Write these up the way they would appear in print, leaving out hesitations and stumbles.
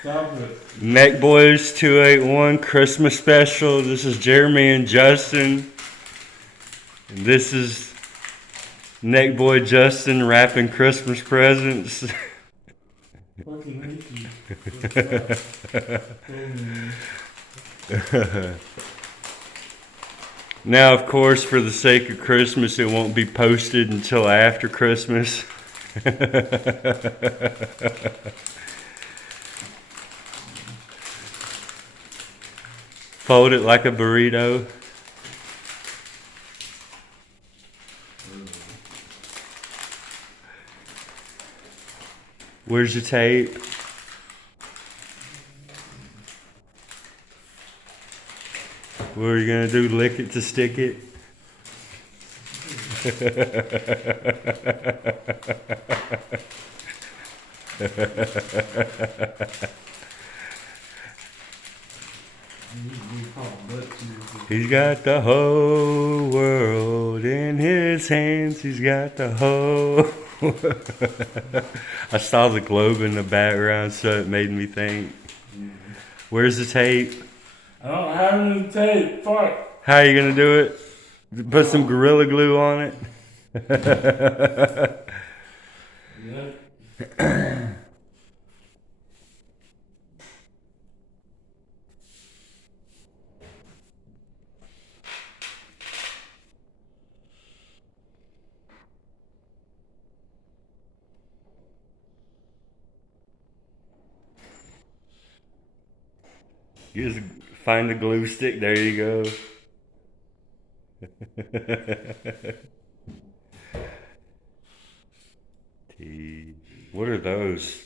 Stop it. Neck Boys 281 Christmas special. This is Jeremy and Justin. And this is Neck Boy Justin wrapping Christmas presents. Fucking hate you. Now, of course, for the sake of Christmas, it won't be posted until after Christmas. Fold it like a burrito. Where's your tape? What are you gonna do? Lick it to stick it? He's got the whole world in his hands. He's got the whole. I saw the globe in the background, so it made me think. Where's the tape? I don't have any tape. Fuck. How are you gonna do it? Put some Gorilla Glue on it. Yeah. You just find the glue stick. There you go. What are those?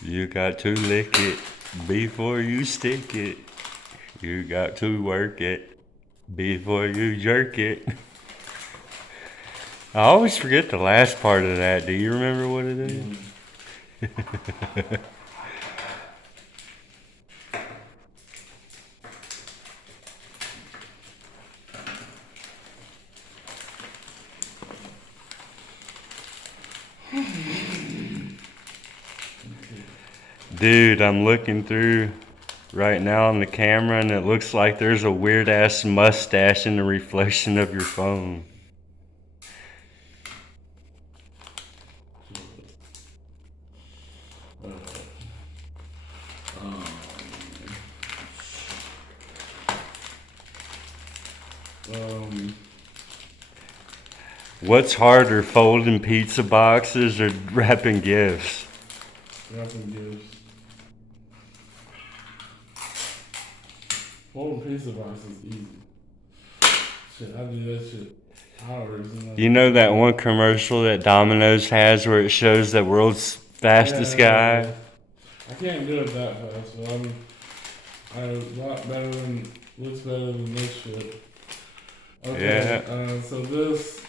You got to lick it before you stick it. You got to work it before you jerk it. I always forget the last part of that. Do you remember what it is? Dude, I'm looking through right now on the camera and it looks like there's a weird ass mustache in the reflection of your phone. What's harder, folding pizza boxes or wrapping gifts? Wrapping gifts. Folding pizza box is easy. Shit, I do that shit hours. You know that one commercial that Domino's has where it shows the world's fastest guy? I can't do it that fast, but I'm a lot better than, looks better than this shit. Okay, Yeah. So this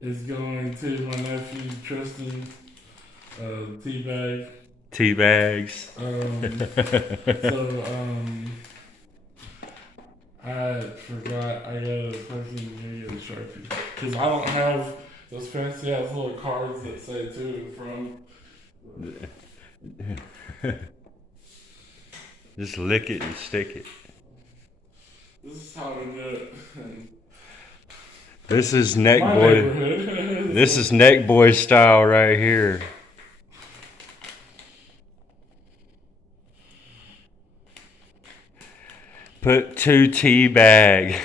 is going to my nephew Tristan, Teabag. Tea bags. I forgot I gotta fucking get a Sharpie. Because I don't have those fancy ass little cards that say to and from. Just lick it and stick it. This is how we do it. This is neck boy. This is neck boy style right here. Put 2 tea bag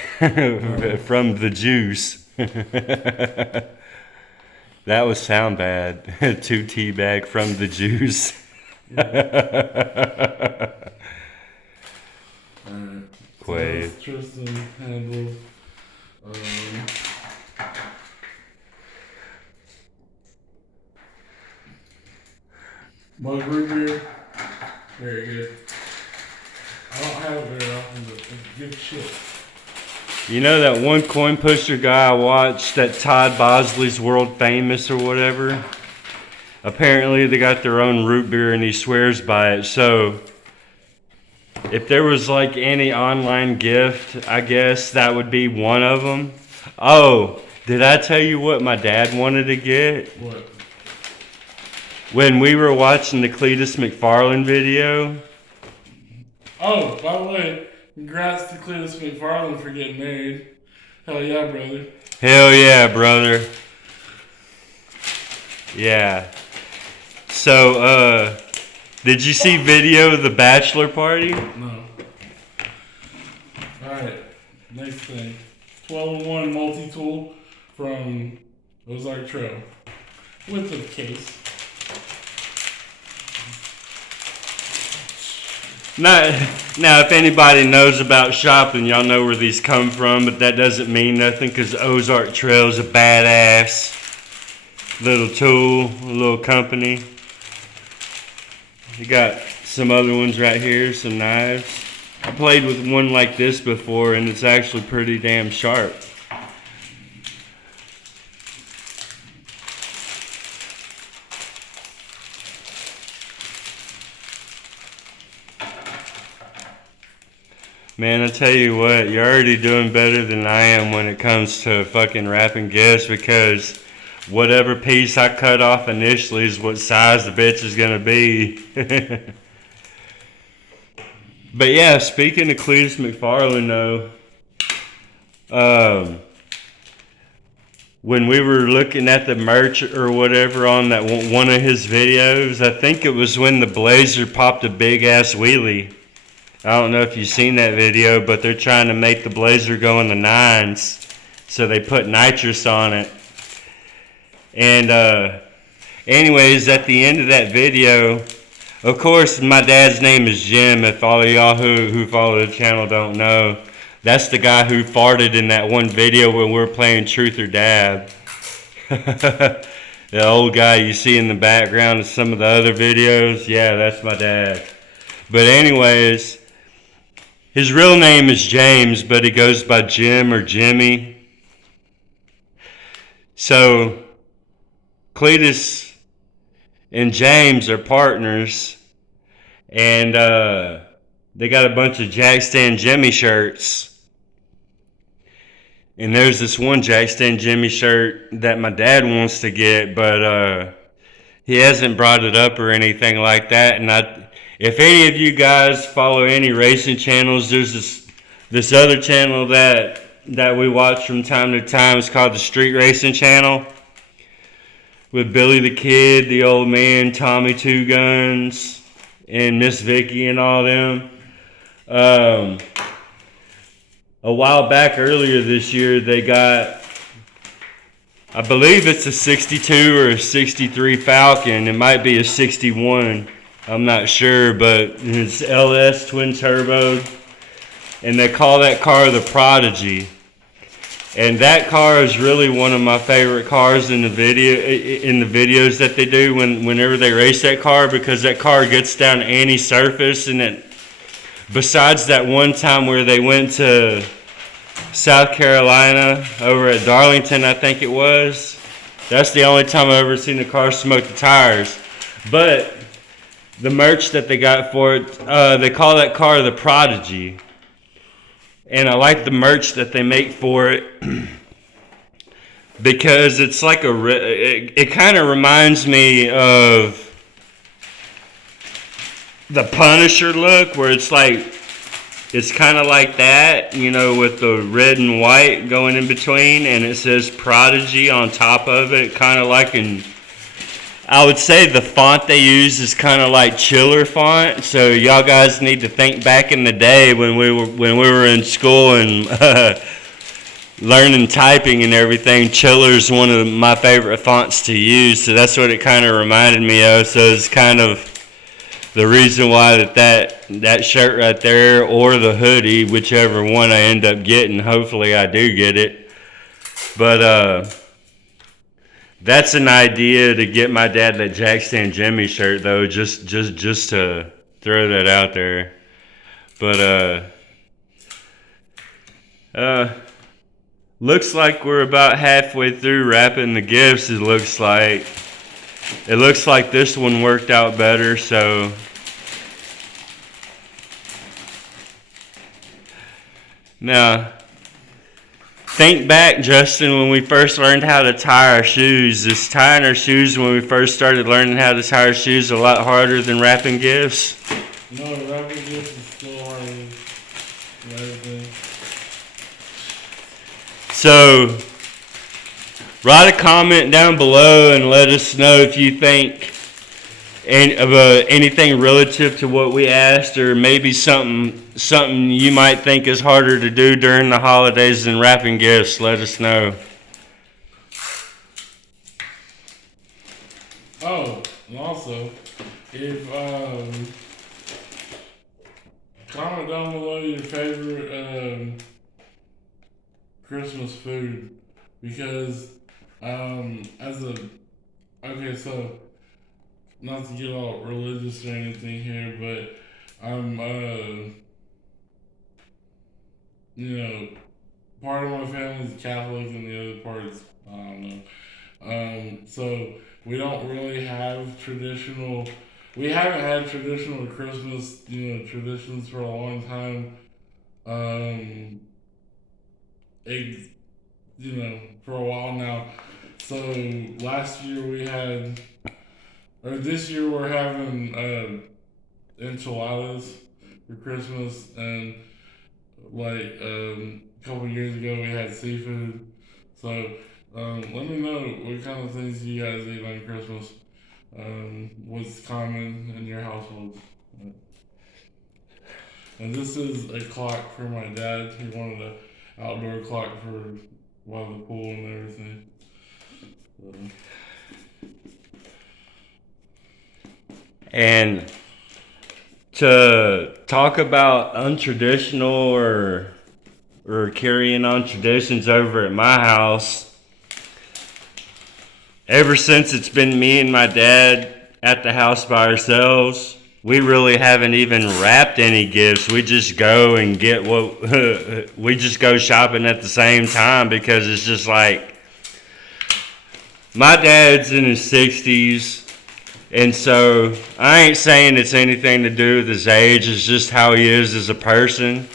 from the juice. That would sound bad. 2 tea bag from the juice. Alright. Quaid. So Tristan handled. Mug root beer. Very good. I don't out very often, but it's good shit. You know that one coin pusher guy I watched, that Todd Bosley's World Famous or whatever? Apparently they got their own root beer and he swears by it. So if there was like any online gift, I guess that would be one of them. Oh, did I tell you what my dad wanted to get? What? When we were watching the Cletus McFarland video. Oh, by the way, congrats to Cletus McFarland for getting married. Hell yeah, brother. Hell yeah, brother. Yeah. So, did you see video of the bachelor party? No. Alright, next thing. 12-in-1 multi-tool from Ozark Trail. With the case. Now, if anybody knows about shopping, y'all know where these come from, but that doesn't mean nothing because Ozark Trail is a badass little tool, a little company. You got some other ones right here, some knives. I played with one like this before, and it's actually pretty damn sharp. Man, I tell you what, you're already doing better than I am when it comes to fucking wrapping gifts because whatever piece I cut off initially is what size the bitch is gonna be. But yeah, speaking of Cletus McFarland though, when we were looking at the merch or whatever on that one of his videos, I think it was when the Blazer popped a big ass wheelie. I don't know if you've seen that video, but they're trying to make the Blazer go in the 9s, so they put nitrous on it. And anyways, at the end of that video, of course, my dad's name is Jim. If all of y'all who follow the channel don't know, that's the guy who farted in that one video when we were playing Truth or Dab. The old guy you see in the background of some of the other videos, yeah, that's my dad. But anyways, his real name is James, but he goes by Jim or Jimmy. So Cletus and James are partners, and they got a bunch of Jack Stan Jimmy shirts. And there's this one Jack Stan Jimmy shirt that my dad wants to get, but he hasn't brought it up or anything like that. And if any of you guys follow any racing channels, there's this other channel that we watch from time to time. It's called the Street Racing Channel, with Billy the Kid, the old man, Tommy Two Guns, and Miss Vicky and all them. A while back, earlier this year, they got, I believe it's a 62 or a 63 Falcon. It might be a 61. I'm not sure, but it's LS twin turbo, and they call that car the Prodigy. And that car is really one of my favorite cars in the videos that they do whenever they race that car, because that car gets down any surface. And it, besides that one time where they went to South Carolina over at Darlington, I think it was, that's the only time I've ever seen the car smoke the tires. But the merch that they got for it, they call that car the Prodigy. And I like the merch that they make for it because it's like it kind of reminds me of the Punisher look, where it's like, it's kind of like that, you know, with the red and white going in between, and it says Prodigy on top of it, kind of like I would say the font they use is kind of like Chiller font. So y'all guys need to think back in the day when we were in school and learning typing and everything. Chiller is one of my favorite fonts to use. So that's what it kind of reminded me of. So it's kind of the reason why that shirt right there, or the hoodie, whichever one I end up getting. Hopefully I do get it. But that's an idea to get my dad that Jack Stan Jimmy shirt, though, just to throw that out there. But looks like we're about halfway through wrapping the gifts. It looks like this one worked out better, so now think back, Justin, when we first learned how to tie our shoes. Is tying our shoes when we first started learning how to tie our shoes a lot harder than wrapping gifts? No, wrapping gifts is still harder than everything. So, write a comment down below and let us know if you think anything relative to what we asked, or maybe something you might think is harder to do during the holidays than wrapping gifts. Let us know. Oh, and also, if comment down below your favorite Christmas food, because so not to get all religious or anything here, but I'm part of my family's Catholic and the other part's I don't know. So we don't really have traditional. We haven't had traditional Christmas traditions for a long time. For a while now. So last year this year we're having enchiladas for Christmas, and a couple years ago we had seafood. So let me know what kind of things you guys eat on Christmas. What's common in your household. And this is a clock for my dad. He wanted an outdoor clock for the pool and everything. And to talk about untraditional or carrying on traditions over at my house, ever since it's been me and my dad at the house by ourselves, we really haven't even wrapped any gifts. We just go and get we just go shopping at the same time, because it's just like, my dad's in his 60s, and so I ain't saying it's anything to do with his age. It's just how he is as a person,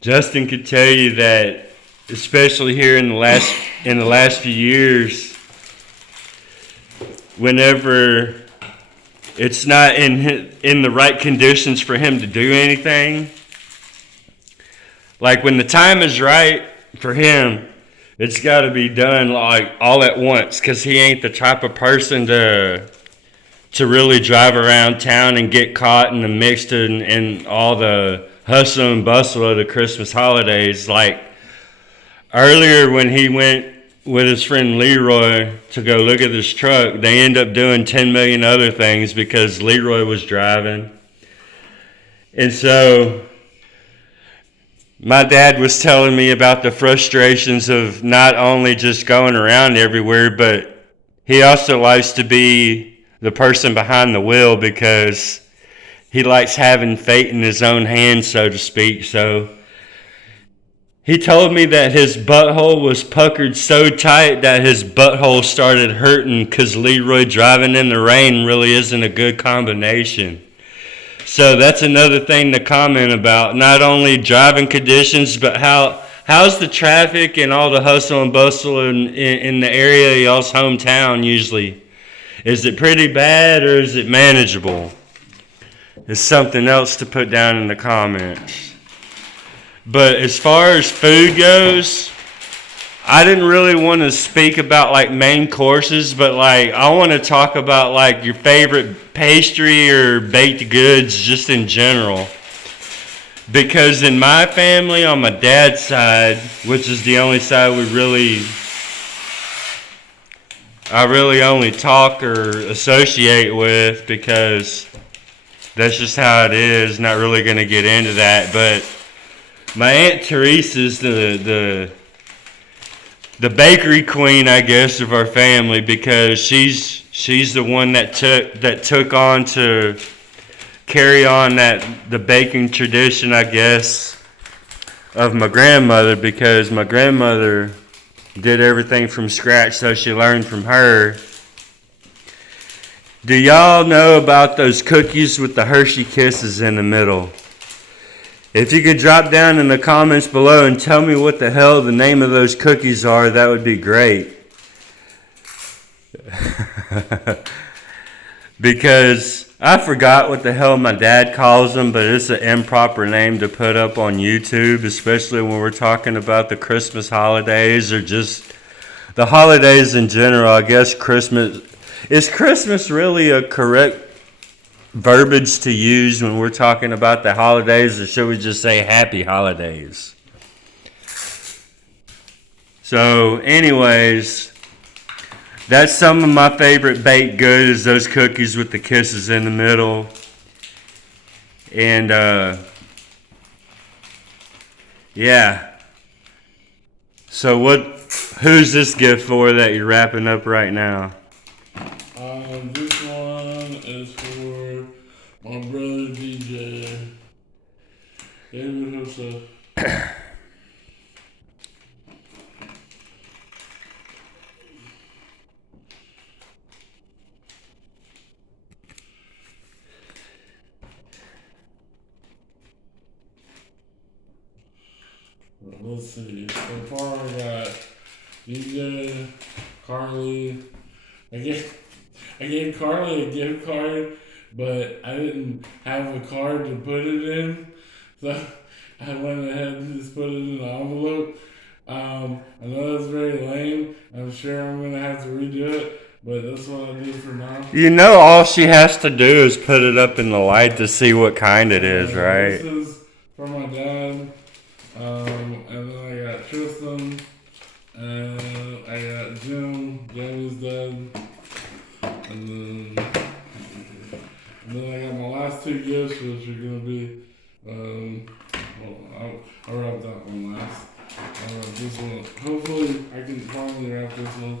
Justin could tell you that, especially here in the last few years, whenever it's not in the right conditions for him to do anything, like when the time is right for him, it's got to be done like all at once, because he ain't the type of person to really drive around town and get caught in the mix in all the hustle and bustle of the Christmas holidays. Like earlier when he went with his friend Leroy to go look at this truck, they end up doing 10 million other things because Leroy was driving. And so my dad was telling me about the frustrations of not only just going around everywhere, but he also likes to be the person behind the wheel, because he likes having fate in his own hands, so to speak. So he told me that his butthole was puckered so tight that his butthole started hurting, because Leroy driving in the rain really isn't a good combination. So that's another thing to comment about. Not only driving conditions, but how's the traffic and all the hustle and bustle in the area of y'all's hometown usually? Is it pretty bad, or is it manageable? It's something else to put down in the comments. But as far as food goes, I didn't really want to speak about like main courses, but like I want to talk about like your favorite pastry or baked goods just in general. Because in my family, on my dad's side, which is the only side I really only talk or associate with, because that's just how it is. Not really going to get into that, but my Aunt Teresa's the bakery queen, I guess, of our family, because she's She's the one that took on to carry on the baking tradition, I guess, of my grandmother, because my grandmother did everything from scratch, so she learned from her. Do y'all know about those cookies with the Hershey Kisses in the middle? If you could drop down in the comments below and tell me what the hell the name of those cookies are, that would be great. Because I forgot what the hell my dad calls them, but it's an improper name to put up on YouTube, especially when we're talking about the Christmas holidays or just the holidays in general. I guess Christmas. Is Christmas really a correct verbiage to use when we're talking about the holidays, or should we just say happy holidays? So anyways, that's some of my favorite baked goods, is those cookies with the kisses in the middle. And yeah. So who's this gift for that you're wrapping up right now? This one is for my brother DJ. David himself. Let's see. So far I got DJ, Carly. I gave Carly a gift card, but I didn't have a card to put it in, so I went ahead and just put it in an envelope. I know that's very lame. I'm sure I'm gonna have to redo it, but that's what I did for now. You know, all she has to do is put it up in the light to see what kind it is, right? This is for my dad, and then I got Tristan, and I got Jim, Jamie's dad. And then I got my last two gifts, which are gonna be, I'll wrap that one last. I'll wrap this one. Hopefully, I can finally wrap this one.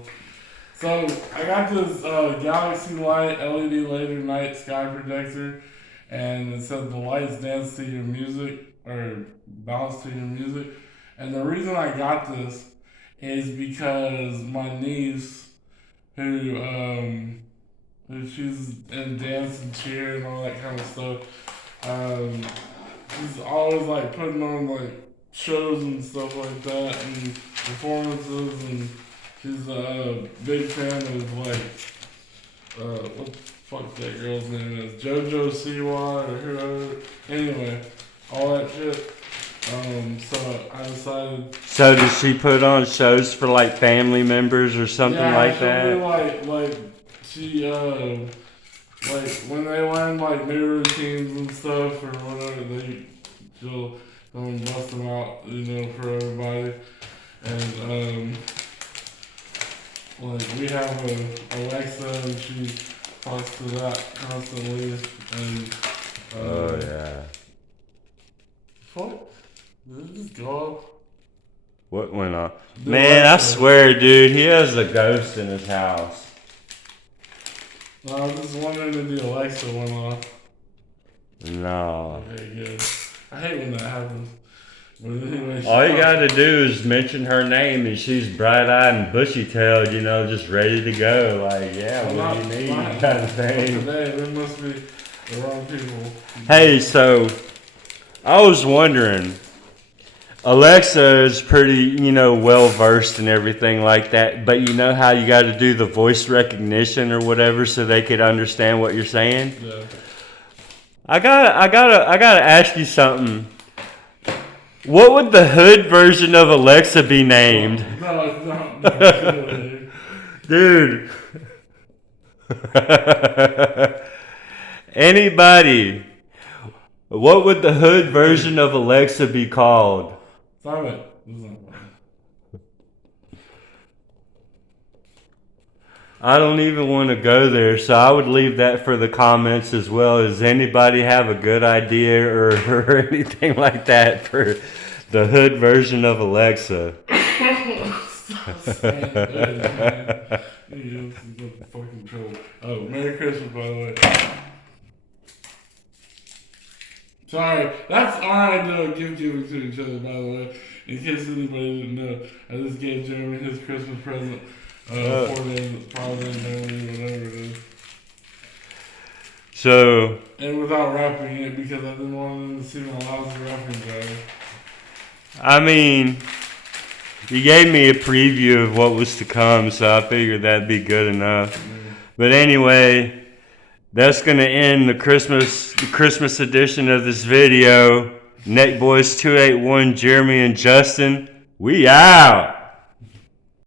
So I got this Galaxy Light LED laser night sky projector, and it says the lights dance to your music or bounce to your music. And the reason I got this is because my niece, who she's in dance and cheer and all that kind of stuff. She's always like putting on like shows and stuff like that and performances, and she's a big fan of like what the fuck that girl's name is, JoJo Siwa or whoever. Anyway, all that shit. So I decided. So does she put on shows for like family members or something like that? Yeah, like she like when they learn like new routines and stuff or whatever, she'll go and bust them out, you know, for everybody. And like we have a Alexa, and she talks to that constantly. And oh yeah. What? Did it just go off? What went on? Man, I swear, dude, he has a ghost in his house. No, I was just wondering if the Alexa went off. No. Okay, good. I hate when that happens. But anyway, all you gotta do is mention her name and she's bright-eyed and bushy-tailed, you know, just ready to go. Like, yeah, what do you need? Kind of thing. Today, there must be the wrong people. Hey, so I was wondering, Alexa is pretty, you know, well-versed and everything like that, but you know how you got to do the voice recognition or whatever so they could understand what you're saying? Yeah. I gotta ask you something. What would the hood version of Alexa be named? No. Dude. Anybody, what would the hood version of Alexa be called? Stop it. I don't even want to go there, so I would leave that for the comments as well. Does anybody have a good idea or anything like that for the hood version of Alexa? Stand good, man. You get fucking trouble. Oh, Merry Christmas, by the way. Sorry, that's our idea of gift giving to each other, by the way. In case anybody didn't know, I just gave Jeremy his Christmas present. 4 days, probably, whatever it is. So. And without wrapping it, because I didn't want them to see my lousy wrapping job. I mean, you gave me a preview of what was to come, so I figured that'd be good enough. Yeah. But anyway, that's gonna end the Christmas edition of this video. Neck Boys 281, Jeremy and Justin, we out.